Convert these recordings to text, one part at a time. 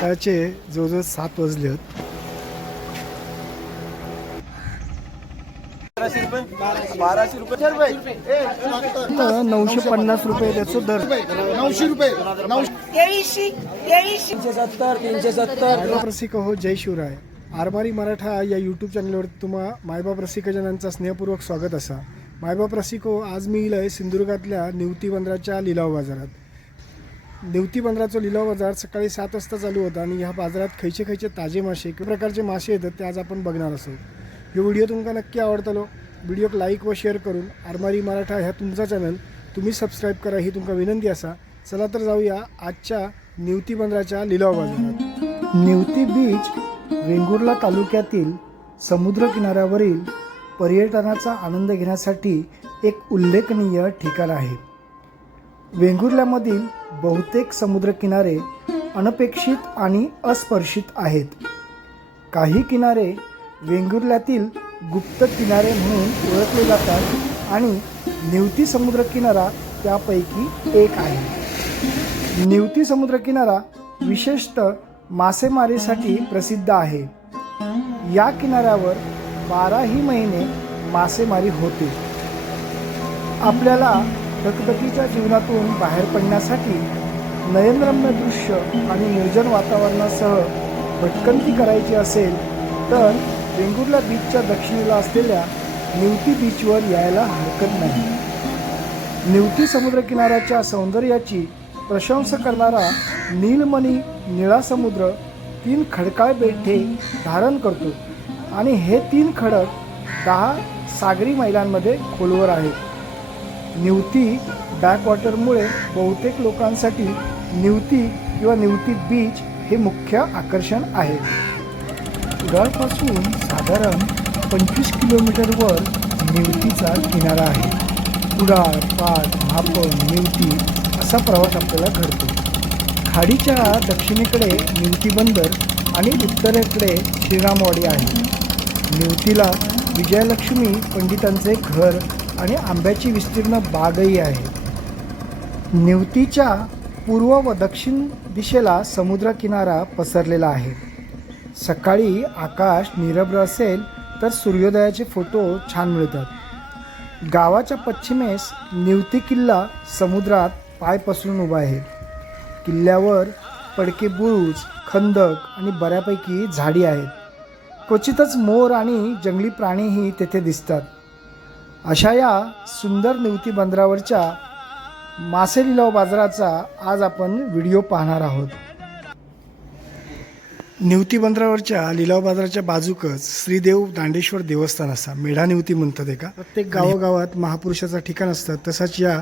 त्याचे जवळजवळ सात वाजले आहेत. नऊशे पन्नास रुपये त्याचं दर. नऊशे रुपये. रसिक हो जय शिवराय. आरमारी मराठा या यूट्यूब चॅनलवर तुम्हा मायबाप रसिकजनांचा स्नेहपूर्वक स्वागत असा. मायबाप रसिको आज मी इलय सिंधुदुर्गातल्या निवती बंदराच्या लिलाव बाजारात. देवती बंदराचा लिलाव बाजार सकाळी सात वाजता चालू होता आणि ह्या बाजारात खयचे खयचे ताजे मासे किती प्रकारचे मासे येतात ते आज आपण बघणार असो. हे व्हिडिओ तुमका नक्की आवडतलो व्हिडिओक लाईक व शेअर करून आरमारी मराठा ह्या तुमचा चॅनल तुम्ही सबस्क्राईब करा ही तुमका विनंती असा. चला तर जाऊया आजच्या निवती बंदराच्या लिलाव बाजारात. निवती बीच वेंगुर्ला तालुक्यातील समुद्र किनाऱ्यावरील पर्यटनाचा आनंद घेण्यासाठी एक उल्लेखनीय ठिकाण आहे. वेंगुर्ल्यामधील बहुतेक समुद्रकिनारे अनपेक्षित आणि अस्पर्शित आहेत. काही किनारे वेंगुर्ल्यातील गुप्त किनारे म्हणून ओळखले जातात आणि निवती समुद्रकिनारा त्यापैकी एक आहे. निवती समुद्रकिनारा विशेषतः मासेमारीसाठी प्रसिद्ध आहे. या किनाऱ्यावर बाराही महिने मासेमारी होते. आपल्याला धकधकीच्या जीवनातून बाहेर पडण्यासाठी नयनरम्य दृश्य आणि निर्जन वातावरणासह भटकंती करायची असेल तर वेंगुर्ला बीचच्या दक्षिणेला असलेल्या निवती बीचवर यायला हरकत नाही. निवती समुद्रकिनाऱ्याच्या सौंदर्याची प्रशंसा करणारा नीलमणी निळा समुद्र तीन खडकाळ बेटे धारण करतो आणि हे तीन खडक दहा सागरी मैलांमध्ये खोलवर आहेत. निवती बॅकवॉटरमुळे बहुतेक लोकांसाठी निवती किंवा निवती बीच हे मुख्य आकर्षण आहे. गडपासून साधारण पंचवीस किलोमीटरवर निवतीचा किनारा आहे. कुडाळ पाट महापण निवती असा प्रवास आपल्याला घडतो. खाडीच्या दक्षिणेकडे निवती बंदर आणि उत्तरेकडे श्रीरामवाडी आहे. निवतीला विजयलक्ष्मी पंडितांचे घर आणि आंब्याची विस्तीर्ण बागही आहे. निवतीच्या पूर्व व दक्षिण दिशेला समुद्रकिनारा पसरलेला आहे. सकाळी आकाश निरभ्र असेल तर सूर्योदयाचे फोटो छान मिळतात. गावाच्या पश्चिमेस निवती किल्ला समुद्रात पाय पसरून उभा आहे. किल्ल्यावर पडके बुरुज खंदक आणि बऱ्यापैकी झाडी आहेत. क्वचितच मोर आणि जंगली प्राणीही तेथे दिसतात. अशा या सुंदर निवती बंदरावरच्या मासे लिलाव बाजाराचा आज आपण व्हिडिओ पाहणार आहोत. निवती बंदरावरच्या लिलाव बाजाराच्या बाजूकच श्रीदेव दांडेश्वर देवस्थान असा मेढा निवती म्हणतात एका. प्रत्येक गावागावात महापुरुषाचं ठिकाण असतं तसंच या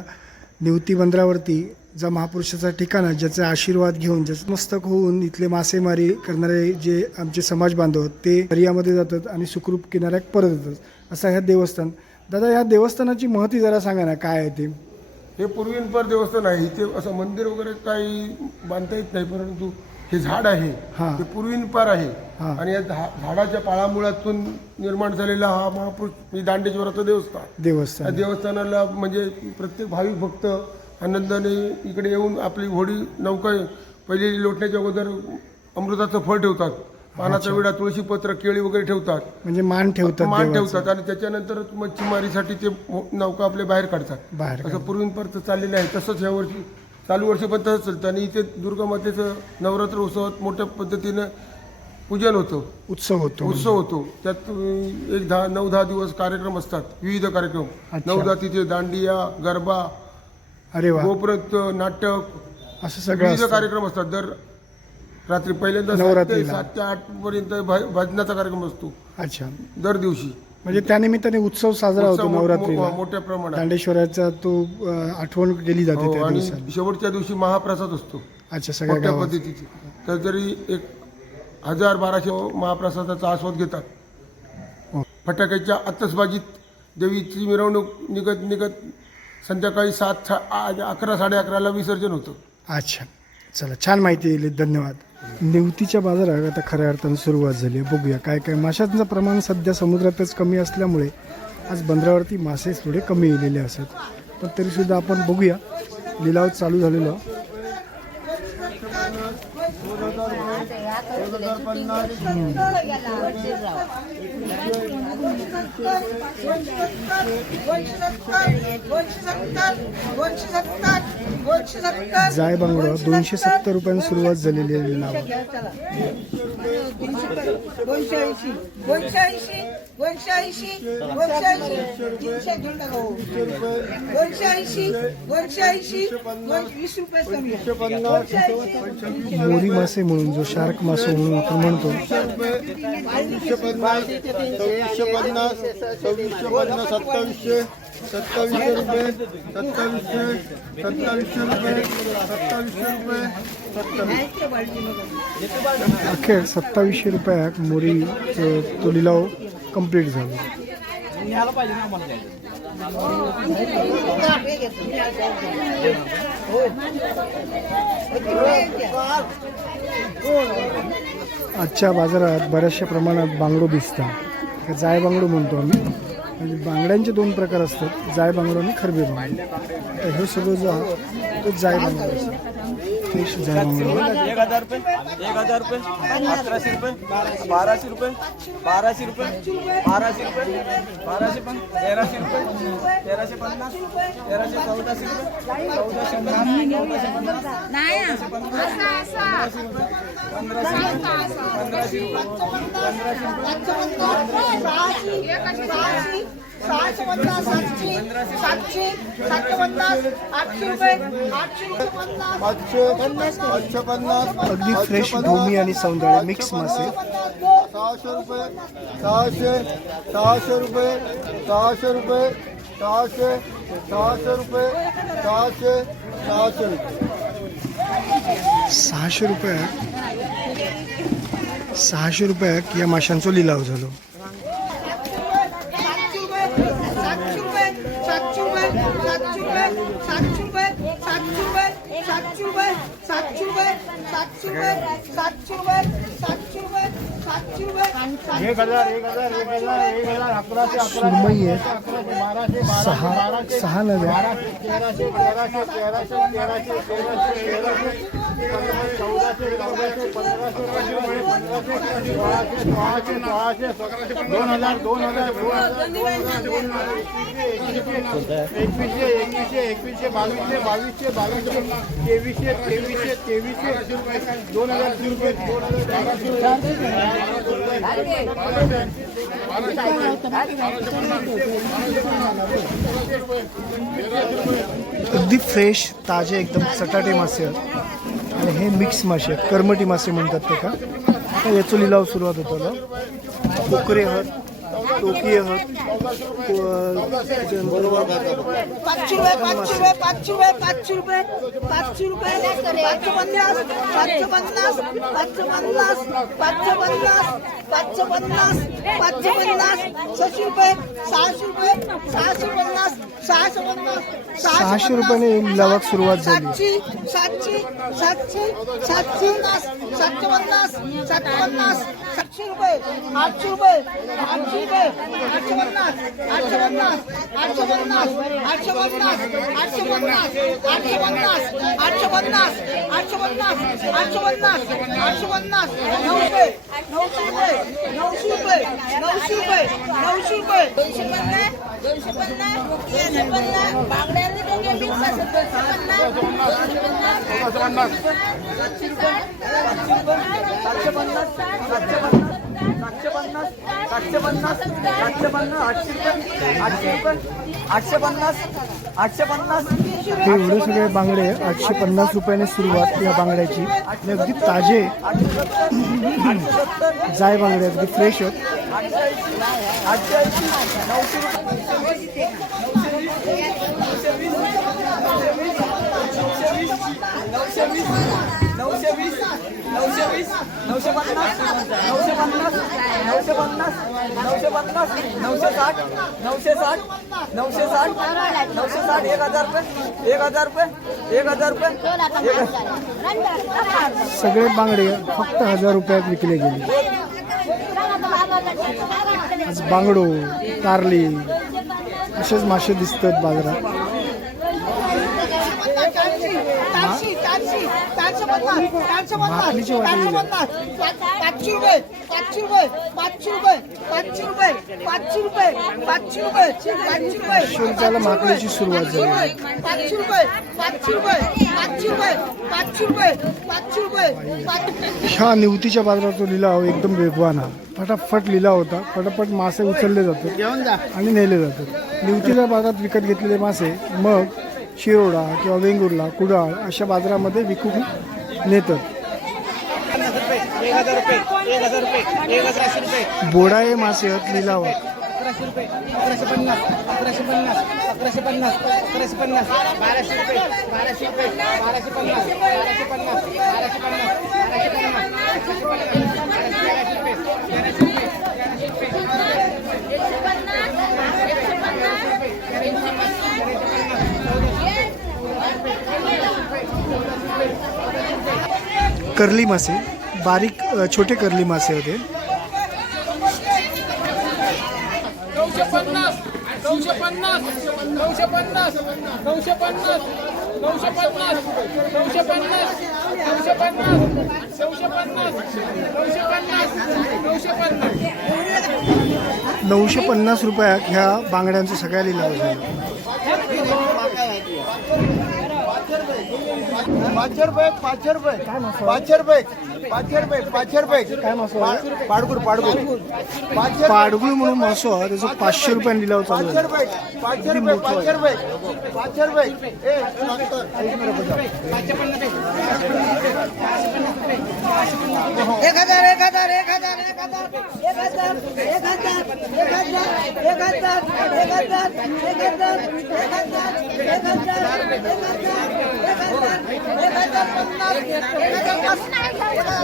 निवती बंदरावरती ज्या महापुरुषाचं ठिकाण आहे ज्याचे आशीर्वाद घेऊन ज्याचं मस्तक होऊन इथले मासेमारी करणारे जे आमचे समाज बांधव ते दर्यामध्ये जातात आणि सुखरूप किनाऱ्यात परत येतात. असं ह्या देवस्थान दादा ह्या देवस्थानाची महती जरा सांगा ना काय आहे ते? हे पूर्वींपर देवस्थान आहे. इथे असं मंदिर वगैरे काही बांधता येत नाही परंतु हे झाड आहे. हा. ते पूर्वींपार आहे. हा. आणि या झा- झाडाच्या पाळामुळातून निर्माण झालेला हा महापुरुष म्हणजे दांडेश्वराचं देवस्थान. या देवस्थान देवस्थानाला म्हणजे प्रत्येक भाविक भक्त आनंदाने इकडे येऊन आपली होडी नौका पहिली लोटण्याच्या अगोदर अमृताचं फळ ठेवतात. पानाचा विडा तुळशी पत्र केळी वगैरे ठेवतात. म्हणजे मान ठेवतात मान देवाचं. ठेवतात आणि त्याच्यानंतर मच्छीमारीसाठी ते मो- नौका आपल्या बाहेर काढतात. बाहेर असं पूर्वीपर्यंत चाललेलं आहे. तसंच ह्या वर्षी चालू वर्षी पण तसंच चालतं. आणि इथे दुर्गा मातेचं नवरात्र उत्सवात मोठ्या पद्धतीनं पूजन होतं. उत्सव होतो उत्सव होतो. त्यात अं, एक दहा नऊ दहा दिवस कार्यक्रम असतात. विविध कार्यक्रम. अच्छा. नऊ दहा तिथे दांडिया गरबा अरे वा. गोप्रत नाटक असं सगळं विविध असतं. कार्यक्रम असतात. दर रात्री पहिल्यांदा सात ते नवरात्रीला. सात ते आठ पर्यंत भ- भजनाचा कार्यक्रम असतो. अच्छा. दर दिवशी. म्हणजे त्यानिमित्ताने उत्सव साजरा उत्सव होतो मो- नवरात्रीला. मो- मोठ्या प्रमाणात. दांडेश्वराचा तो अं, आठवण केली जाते हो, त्या आणि दिवसाला शेवटच्या दिवशी महाप्रसाद असतो. अच्छा सगळ्या मोठ्या गावात. पद्धतीची. तर जरी एक हजार बाराशे महाप्रसादाचा आस्वाद घेतात. हो. फटाक्याच्या आतसबाजीत देवीची मिरवणूक निघत निघत संध्याकाळी सात सा- आ- अकरा साडे अकराला विसर्जन होतं. अच्छा. चला छान माहिती दिली. धन्यवाद. नेवतीच्या बाजारात आता खऱ्या अर्थानं सुरुवात झाली आहे. बघूया काय काय. माशांचं प्रमाण सध्या समुद्रातच कमी असल्यामुळे आज बंदरावरती मासे थोडे कमी येलेले असत. पण तरीसुद्धा आपण बघूया. लिलाव चालू झालेला. जाय बांगडा दोनशे सत्तर रुपयांनी सुरुवात झालेली आहे लिलावात दोनशे ऐंशी दोनशे ऐंशी दोनशे ऐंशी दोनशे ऐंशी तीनशे घेऊन टाका. दोनशे ऐंशी दोनशे ऐंशी दोन- वीस रुपये कमी आहे. दोनशे ऐंशी मोरी मासे म्हणून जो शार्क मासे म्हणून आपण म्हणतो पन्नास सव्वीसशे पन्नास सत्तावीसशे सत्तावीसशे रुपये सत्तावीसशे सत्तावीसशे रुपये सत्तावीसशे रुपये सत्तावीस अखेर सत्तावीसशे रुपयात मोरी तो लिलाव कंप्लीट झाला. आजच्या बाजारात बऱ्याचशा प्रमाणात बांगडो दिसतात. জায়বাংলু মন্ডল म्हणजे बांगड्यांचे दोन प्रकार असतात जाय बांगडो आणि खरबे बांगडो तर हे सगळं जो आहे तो जाय बांगडो असतो जाय बांगडो एक हजार रुपये एक हजार रुपये अकराशे रुपये बाराशे रुपये बाराशे रुपये बाराशे रुपये बाराशे पण तेराशे रुपये तेराशे पन्नास तेराशे चौदाशे रुपये चौदाशे पन्नास चौदाशे पन्नास पंधराशे सहाशे पन्नास सातशे सातशे सातशे पन्नास आठशे रुपये आठशे रुपये पन्नास पाचशे पाचशे पन्नास अगदी फ्रेश भूमी आणि सौंदर्य मिक्स मासे सहाशे रुपये सहाशे सहाशे रुपये सहाशे रुपये सहाशे सहाशे रुपये सहाशे सहाशे रुपये. सहाशे रुपयात सहाशे रुपयात या माशांचो लिलाव झालो. एक हजार एक हजार एक हजार एक हजार अकराशे सुरमई आहे अकराशे बाराशे सहा सहा नव्या तेराशे तेराशे तेराशे तेराशे तेराशे तेराशे सोळाशे सोळाशे दोन हजार दोन हजार दोन हजार दोन हजार एकवीसशे एकवीसशे एकवीसशे बावीसशे बावीसशे बावीसशे तेवीसशे तेवीसशे तेवीसशे दोन हजार तीन रुपये दोन हजार अगदी फ्रेश ताजे एकदम चटाटे मासे आहेत आणि हे मिक्स मासे आहेत. कर्मटी मासे म्हणतात ते का? आता याचो लिलाव सुरुवात होतो कोकरे आहेत टोकी आहेत पाचशे रुपये पाचशे रुपये पाचशे रुपये पाचशे रुपये पाचशे रुपये पाचशे पन्नास पाचशे पन्नास पाचशे पन्नास पाचशे पन्नास पाचशे पन्नास पाचशे पन्नास सहाशे रुपये सहाशे रुपये सहाशे सहाशे रुपयाने लिलावाक सुरुवात झाली सातशे सातशे सातशे सातशे पन्नास सातशे पन्नास सातशे रुपये आठशे रुपये आठशे रुपये आठशे पन्नास आठशे पन्नास आठशे पन्नास आठशे पन्नास आठशे पन्नास आठशे पन्नास आठशे पन्नास आठशे पन्नास आठशे पन्नास आठशे पन्नास नऊ रुपये नऊशे रुपये नऊशे रुपये नऊशे रुपये नऊशे रुपये दोनशे पन्नास दोनशे पन्नास. दोनशे पन्नास. बांगड्याने दोघे मिक्स दोनशे पन्नास दोनशे पन्नास दोनशे पन्नास. सातशे पन्नास. सातशे पन्नास सातशे पन्नास सातशे पन्नास आठशे रुपये आठशे रुपये आठशे पन्नास आठशे पन्नास हे एवढे सगळे बांगडे आठशे पन्नास रुपयाने सुरुवात या बांगड्याची आणि अगदी ताजे जाय बांगडे अगदी फ्रेश आहेत आठशे ऐंशी आठशे ऐंशी नऊशे रुपये नऊशे वीस नऊशे वीस नऊशे वीस नऊशे पन्नास नऊशे पन्नास नऊशे पन्नास नऊशे पन्नास नऊशे साठ नऊशे साठ नऊशे साठ नऊशे साठ एक हजार रुपये एक हजार रुपये एक हजार रुपये सगळे बांगडे फक्त हजार रुपयात विकले गेले. आज बांगडो कारली असेच मासे दिसतात बाजारात. चारशे माकडीची चारशे पन्नास चारशे पन्नास पाचशे रुपये पाचशे रुपये पाचशे रुपये पाचशे रुपये पाचशे रुपये पाचशे रुपये पाचशे रुपये सुरुवात झाली पाचशे रुपये पाचशे रुपये पाचशे रुपये पाचशे रुपये पाचशे रुपये ह्या निवतीच्या बाजाराचा लिलाव एकदम वेगवान हा फटाफट लिलाव होता फटाफट मासे उचलले जातात आणि नेले जातात निवतीच्या बाजारात विकत घेतलेले मासे मग शिरोडा किंवा वेंगुर्ला कुडाळ अशा बाजारामध्ये विकून नेतात. बोडाळे मासे आहेत लिलावात अकराशे रुपये अकराशे पन्नास अकराशे पन्नास अकराशे पन्नास अकराशे पन्नास बाराशे रुपये. बाराशे रुपये बाराशे पन्नास बाराशे पन्नास बाराशे पन्नास बाराशे पन्नास कर्ली मासे बारीक छोटे कर्ली मासे होते. नऊशे पन्नास रुपयात ह्या बांगड्यांचं सगळ्या लिलाव झालं. पाचशे रुपये पाचशे रुपये पाचशे रुपये. पाचशे रुपये पाचशे रुपये काय मासो आहे? पाडगुड पाडगुड पाचशे पाडगुळ म्हणून मासो त्याचा पाचशे रुपयाने लिलाव चालू पाचशे रुपये पाचशे रुपये पाचशे रुपये पाचशे रुपये ए एक हजार एक हजार एक हजार एक हजार एक हजार एक हजार एक हजार एक हजार एक हजार एक हजार एक हजार एक हजार एक हजार एक हजार पन्नास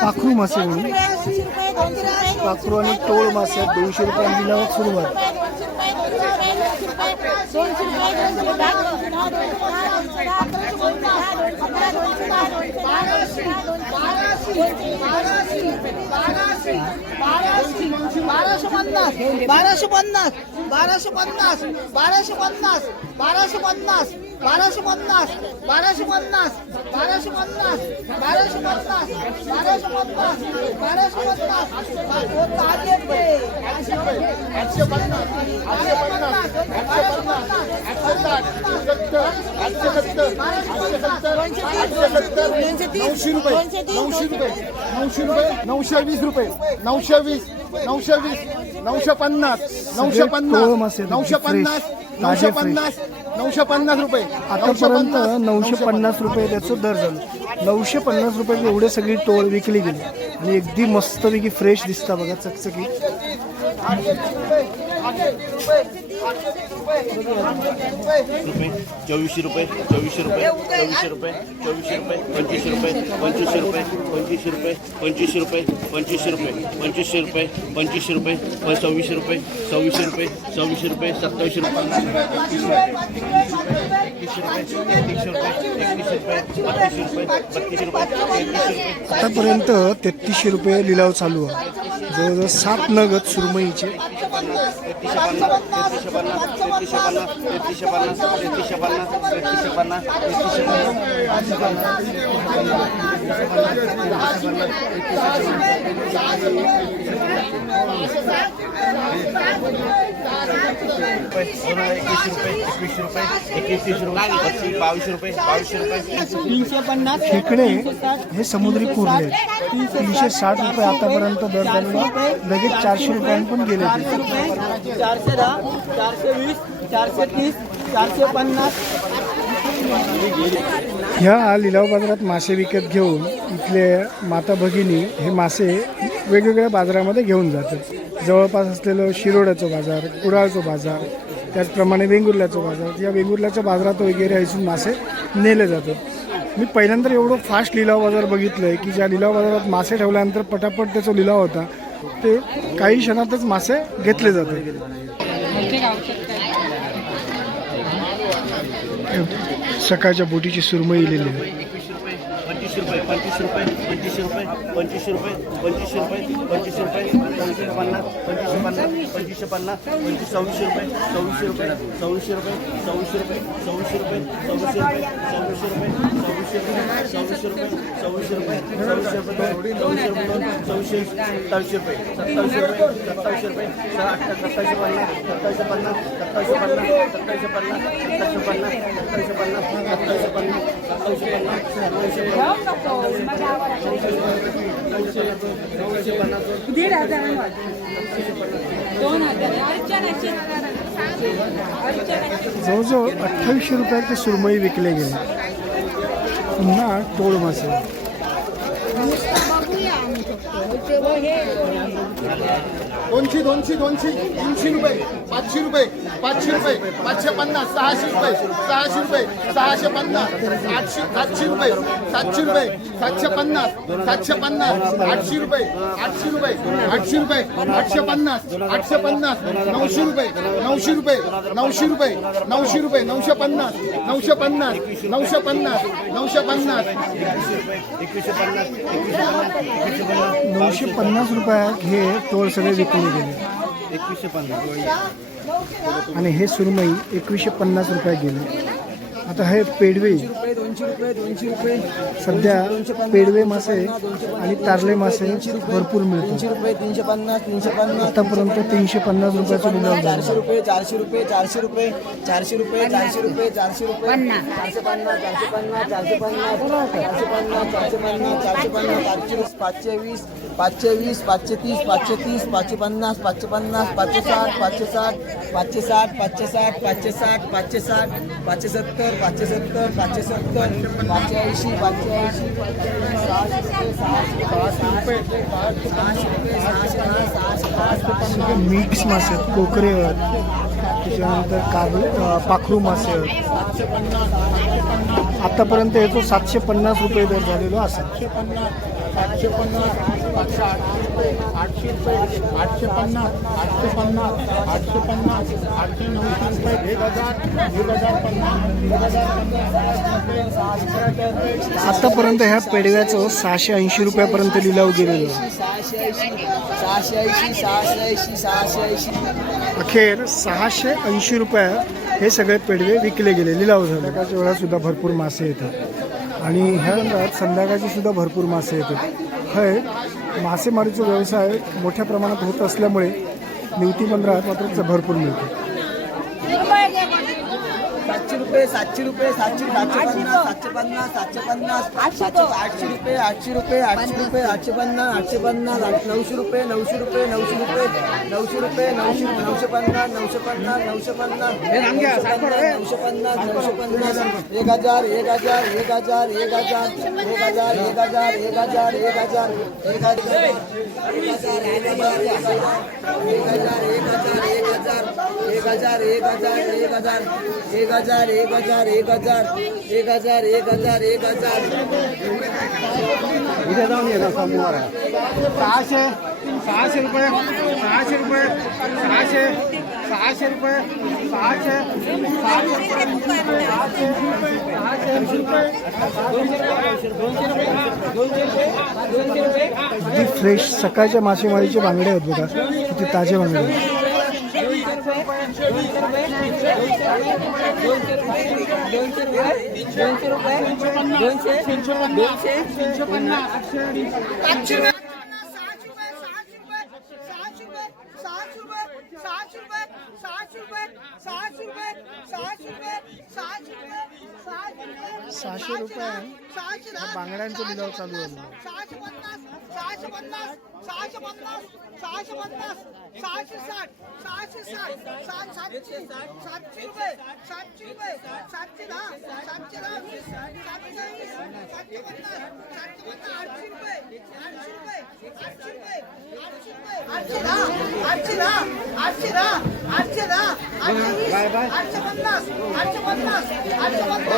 पाखरू मासे म्हणून पाखरू आणि टोळ मासे दोनशे रुपयांना सुरुवात बाराशे पन्नास बाराशे पन्नास बाराशे पन्नास बाराशे पन्नास बाराशे पन्नास बाराशे पन्नास बाराशे पन्नास बाराशे पन्नास बाराशे पन्नास बाराशे पन्नास बाराशे पन्नास आठशे पन्नास आठशे पन्नास आठशे पन्नास आठशे साठ आठशे सत्तर आठशे सत्तर आठशे सत्तर नऊशे रुपये नऊशे रुपये नऊशे रुपये नऊशे वीस रुपये नऊशे वीस नऊशे वीस नऊशे पन्नास नऊशे पन्नास नऊशे पन्नास नऊशे. पन्नास नऊशे पन्नास रुपये आतापर्यंत नऊशे पन्नास रुपये त्याचं दर झालं. नऊशे पन्नास रुपये एवढे सगळी टोळ विकली गेली. आणि अगदी मस्तपैकी फ्रेश दिसता बघा चकचकी चोवीसशे रुपये चोवीसशे रुपये चोवीसशे रुपये चोवीसशे रुपये पंचवीसशे रुपये पंचवीसशे रुपये पंचवीसशे रुपये पंचवीसशे रुपये पंचवीसशे रुपये पंचवीसशे रुपये पंचवीसशे रुपये सव्वीसशे रुपये सव्वीसशे रुपये सव्वीसशे रुपये सत्तावीसशे रुपये. रुपये एकतीसशे रुपये रुपये रुपये रुपये रुपये आतापर्यंत तेहतीसशे रुपये लिलाव चालू आहे. जवळजवळ सात नगद सुरमईचे. तेहतीसशे पन्नास तेहतीसशे पन्नास तेहतीसशे पन्नास तेहतीसशे पन्नास तेहतीसशे पन्नास तेहतीसशे पन्नास तेहतीसशे पन्नास दोन हजार एकवीसशे रुपये एकवीसशे तीनशे पन्नास खेकडे हे समुद्री कुर्ले. तीनशे साठ रुपये आतापर्यंत दर झालेला लगेच चारशे रुपयांनी पण गेले. चारशे दहा चारशे वीस चारशे तीस चारशे पन्नास ह्या लिलाव बाजारात मासे विकत घेऊन इथले माता भगिनी हे मासे वेगवेगळ्या बाजारामध्ये घेऊन जातात जवळपास असलेलं शिरोड्याचं बाजार कुडाळचं बाजार त्याचप्रमाणे वेंगुर्ल्याचं बाजार या वेंगुर्ल्याच्या बाजारात वगैरे इथून मासे नेले जातात. मी पहिल्यांदा एवढं फास्ट लिलाव बाजार बघितलं आहे की ज्या लिलाव बाजारात मासे ठेवल्यानंतर पटापट त्याचा लिलाव होता ते काही क्षणातच मासे घेतले जातात. सकाळच्या बोटीची सुरमई लिहिली आहे. पंचवीस रुपये पंचवीस रुपये पंचवीस रुपये पंचवीस रुपये पंचवीस रुपये पंचवीस रुपये पंचवीस पन्नास पंचवीसशे पन्नास पंचवीसशे पन्नास पंचवीस सव्वीसशे रुपये सव्वीसशे रुपये सव्वीसशे रुपये सव्वीसशे रुपये सव्वीसशे रुपये सव्वीसशे रुपये सव्वीसशे रुपये सव्वीसशे रुपये सव्वीसशे रुपये सव्वीसशे रुपये सव्वीसशे रुपये सव्वीसशे सत्तावीसशे रुपये सत्तावीसशे रुपये सत्तावीसशे रुपये सत्तावीसशे पन्नास सत्तावीसशे पन्नास सत्तावीसशे पन्नास सत्तावीसशे पन्नास सत्तावीसशे पन्नास सत्तावीसशे पन्नास सत्तावीसशे पन्नास सत्तावीसशे पन्नास सत्तावीसशे पन्नास दीड हजार दोन जवळजवळ अठ्ठावीसशे रुपयात ते सुरमई विकले गेले. पुन्हा टोळ मासे दोनशे दोनशे दोनशे तीनशे रुपये पाचशे रुपये. पाचशे रुपये पाचशे पन्नास सहाशे रुपये सहाशे रुपये सहाशे पन्नास आठशे सातशे रुपये सातशे रुपये सातशे पन्नास सातशे पन्नास आठशे रुपये आठशे रुपये आठशे रुपये आठशे पन्नास आठशे पन्नास नऊशे रुपये नऊशे रुपये नऊशे रुपये नऊशे रुपये नऊशे पन्नास नऊशे पन्नास नऊशे पन्नास नऊशे पन्नास. पन्नास नऊशे पन्नास रुपयात हे टोळ सगळे विकले गेले. एकवीसशे पन्नास आणि हे सुरमई एकवीसशे पन्नास रुपये गेले. आता आहे पेडवे रुपये दोनशे रुपये दोनशे रुपये सध्या पेडवे मासे आणि तारले मासे भरपूर मिळतात. तीनशे रुपये तीनशे पन्नास तीनशे पन्नास आतापर्यंत तीनशे पन्नास रुपयाचं लिलाव चारशे रुपये चारशे रुपये चारशे रुपये चारशे रुपये चारशे रुपये चारशे रुपये चारशे पन्नास चारशे पन्नास चारशे पन्नास चारशे पन्नास चारशे पन्नास चारशे पन्नास पाचशे वीस पाचशे वीस पाचशे वीस पाचशे तीस पाचशे तीस पाचशे पन्नास पाचशे पन्नास पाचशे साठ पाचशे साठ पाचशे साठ पाचशे साठ पाचशे साठ पाचशे साठ पाचशे सत्तर पाचशे सत्तर पाचशे सत्तर पाचशे ऐंशी पाचशे ऐंशी मिक्स मासे आहेत कोकरे त्याच्यानंतर काबू पाखरू मासे आहेत. आत्तापर्यंत याचं सातशे पन्नास रुपये दर झालेलो असेल. सातशे पन्नास पाचशे आठशे रुपये आठशे रुपये आठशे पन्नास आठशे पन्नास आठशे पन्नास आठशे नऊशे रुपये एक हजार एक हजार पन्नास एक हजार पन्नास आतापर्यंत ह्या पेडव्याचं सहाशे ऐंशी रुपयापर्यंत लिलाव गेलेलं. सहाशे ऐंशी सहाशे ऐंशी सहाशे ऐंशी अखेर सहाशे ऐंशी रुपये हे सगळे पेडवे विकले गेले. लिलाव झाले. त्याच्या वेळा सुद्धा भरपूर मासे येतात. आणि ह्या रंगात संध्याकाळची सुद्धा भरपूर मासे येतात. हे मासेमारीचा व्यवसाय मोठ्या प्रमाणात होत असल्यामुळे निवती बंदरात मात्र भरपूर मिळतो. रुपये सातशे रुपये सातशे सातशे पन्नास सातशे पन्नास सातशे पन्नास सातशे आठशे रुपये आठशे रुपये आठशे रुपये आठशे पन्नास आठशे पन्नास आठ नऊशे रुपये नऊशे रुपये नऊशे रुपये नऊशे रुपये नऊशे नऊशे पन्नास नऊशे पन्नास नऊशे पन्नास नऊशे पन्नास नऊशे पन्नास एक हज़ार एक हज़ार एक हज़ार एक हज़ार एक हज़ार एक हज़ार एक हज़ार एक हज़ार एक हज़ार एक हज़ार एक हज़ार एक हज़ार एक हज़ार एक हज़ार एक हज़ार एक हज़ार एक हज़ार एक हजार एक हजार एक हजार एक हजार एक हजार. इथे जाऊन ये ना समोर सहाशे सहाशे रुपये सहाशे रुपये सहाशे सहाशे रुपये सहाशे सहाशे अगदी फ्रेश सकाळच्या मासेमारीचे बांगडे आहेत बघा किती ताजे बांगडे दोनशे रुपये दोनशे रुपये दोनशे दोनशे तीनशे पन्नास आठशे साठ रुपये साठ रुपये साठ रुपये साठ रुपये सहाशे रुपये. बांगड्यांचा लिलाव चालू आहे सहाशे पन्नास सहाशे पन्नास सहाशे पन्नास सहाशे पन्नास सहाशे साठ सहाशे साठ सात सातशे सातशे रुपये सातशे रुपये सातशे दहा सातशे दहा सातशे वीस सातशे पन्नास सातशे पन्नास आठशे रुपये आठशे रुपये आठशे रुपये आठशे रुपये आठशे दहा आठशे दहा आठशे दहा आठशे दहा आठशे वीस आठशे पन्नास आठशे पन्नास आठशे पन्नास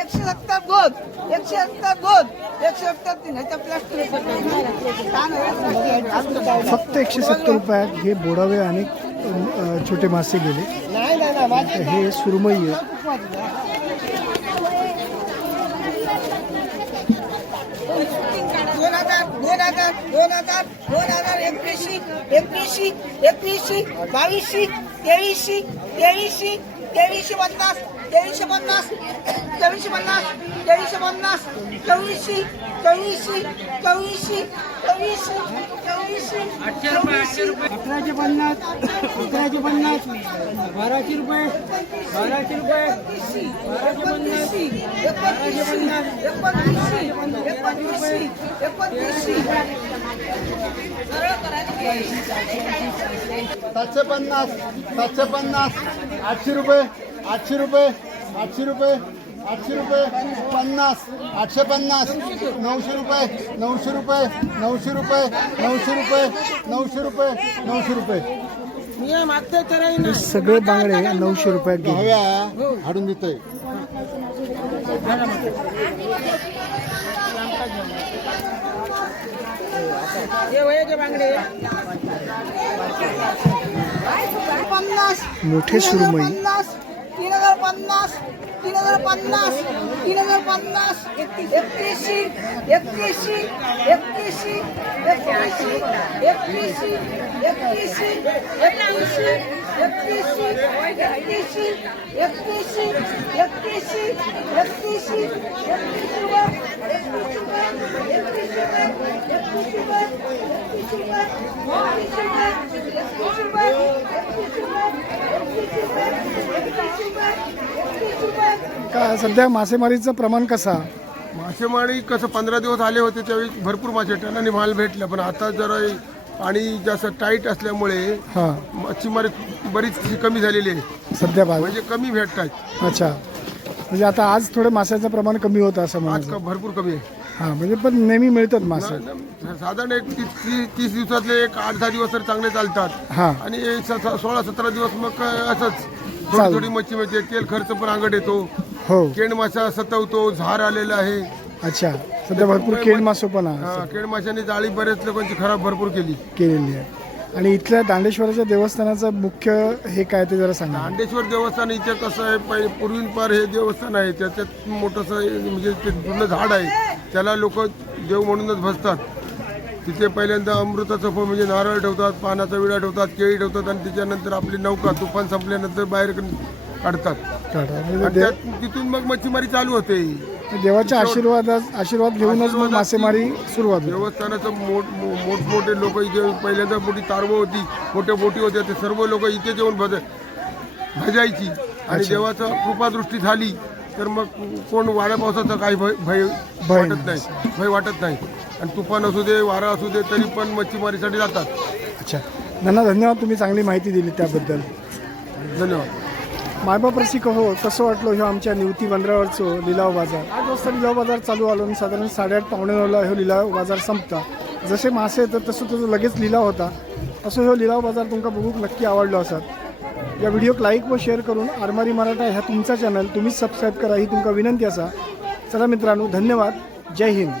एकशे सत्तर दोन एकशे सत्तर दोन एकशे सत्तर तीन ह्याच्या प्लास्टिक फक्त एकशे सत्तर रुपयात हे बोडावे आणि छोटे मासे गेले. हे सुरमई आहे. दोन हजार दोन हजार दोन हजार दोन हजार एकवीसशे एकवीसशे एकवीसशे बावीसशे तेवीसशे तेवीसशे तेवीसशे पन्नास तेवीसशे पन्नास तेवीसशे पन्नास तेवीसशे पन्नास चोवीसशे चोवीसशे चोवीसशे चोवीसशे चोवीसशे अकराशे पन्नास अकराशे पन्नास बाराशे रुपये बाराशे रुपये बाराशे पन्नास बाराशे पन्नास एकोणतीसशे एकोणतीसशे एकोणतीसशे. सातशे पन्नास सातशे पन्नास आठशे रुपये. आठशे रुपये आठशे रुपये आठशे रुपये पन्नास आठशे पन्नास नऊशे रुपये नऊशे रुपये नऊशे रुपये नऊशे रुपये नऊशे रुपये नऊशे रुपये. हे सगळे बांगडे नऊशे रुपयात गेले. हव्या हाडून देतोय. मोठे सुरमई. তিন হাজার পঞ্চাশ তিন হাজার পঞ্চাশ তিন হাজার পঞ্চাশ একত্রিশি একত্রিশি একত্রিশি একত্রিশি একত্রিশি একত্রিশি একত্রিশি एकतीसशे एकतीसशे एकतीसशे एकतीसशे एकतीसशे एकतीस रुपये एकतीस रुपये एकतीस रुपये एकतीस रुपये एकतीस रुपये एकतीस रुपये एकतीस रुपये एकतीस रुपये एकतीस रुपये एकतीस रुपये का सध्या मासेमारीचं प्रमाण कसा मासेमारी कसं पंधरा दिवस आले होते त्यावेळी भरपूर मासे टनाने माल भेटला पण आता जरा पाणी जास्त टाईट असल्यामुळे हां. मच्छीमारी बरीच कमी झालेली आहे. सध्या म्हणजे कमी भेटत आहेत. अच्छा. म्हणजे आता आज थोडं माशाचं प्रमाण कमी होतं असं आज म्हणायचं. का भरपूर कमी आहे. हां म्हणजे पण नेहमी मिळतात मासे. साधारण एक तीस तीस- तीस दिवसातले एक आठ दहा दिवस तर चांगले चालतात. हां. आणि एक स- स- सोळा सतरा दिवस मग असंच. थोडी चालेल. थोडी मच्छी मिळते. तेल खर्च पण अंगड येतो. हो. केंड मासा सतवतो. झार आलेला आहे. अच्छा. सध्या भरपूर केळ मासो पण आहे हा, केंड माशाने जाळी बऱ्याच लोकांची खराब भरपूर केली. केलेली आहे. आणि इथल्या दांडेश्वराच्या देवस्थानाचं मुख्य हे काय ते जरा सांगा. दांडेश्वर देवस्थान इथे कसं आहे पहिले पूर्वीपार हे देवस्थान आहे त्याच्यात मोठंसं म्हणजे ते पूर्ण झाड आहे. त्याला लोक देव म्हणूनच भजतात तिथे पहिल्यांदा अमृताचं फळ म्हणजे नारळ ठेवतात पानाचा विडा ठेवतात केळी ठेवतात आणि त्याच्यानंतर आपली नौका तुफान संपल्यानंतर बाहेर आणि देव- त्यात तिथून मग मच्छीमारी चालू होते. देवाच्या आशीर्वाद आशीर्वाद घेऊनच मग मासेमारी सुरुवात होते. देवस्थानाचं मोठ मो- मोठमोठे लोक इथे पहिल्यांदा मोठी तारवं होती. मोठ्या बोटी होत्या ते सर्व लोक इथे येऊन भज भजायची. आणि देवाचं कृपादृष्टी झाली तर मग कोण वाऱ्या पावसाचा काही भय भय भय वाटत नाही. भय वाटत नाही. आणि तुफान असू दे वारा असू दे तरी पण मच्छीमारीसाठी जातात. अच्छा. नाना धन्यवाद तुम्ही चांगली माहिती दिली त्याबद्दल. धन्यवाद. मायबापरशी कहो हो कसं वाटलं ह्यो आमच्या निवती बंदरावरचो लिलाव बाजार? आठ वाजता लिलाव बाजार चालू आलो आणि साधारण साडेआठ पावणे नऊला ह्यो लिलाव बाजार संपता. जसे मासे येतात तसं तसं लगेच लिलाव होता. असं ह्यो लिलाव बाजार तुमका बघूक नक्की आवडलो असत. या व्हिडिओक लाईक व शेअर करून आरमारी मराठा ह्या तुमचा चॅनल तुम्हीच सबस्क्राईब करा ही तुमका विनंती असा. चला मित्रांनो धन्यवाद. जय हिंद.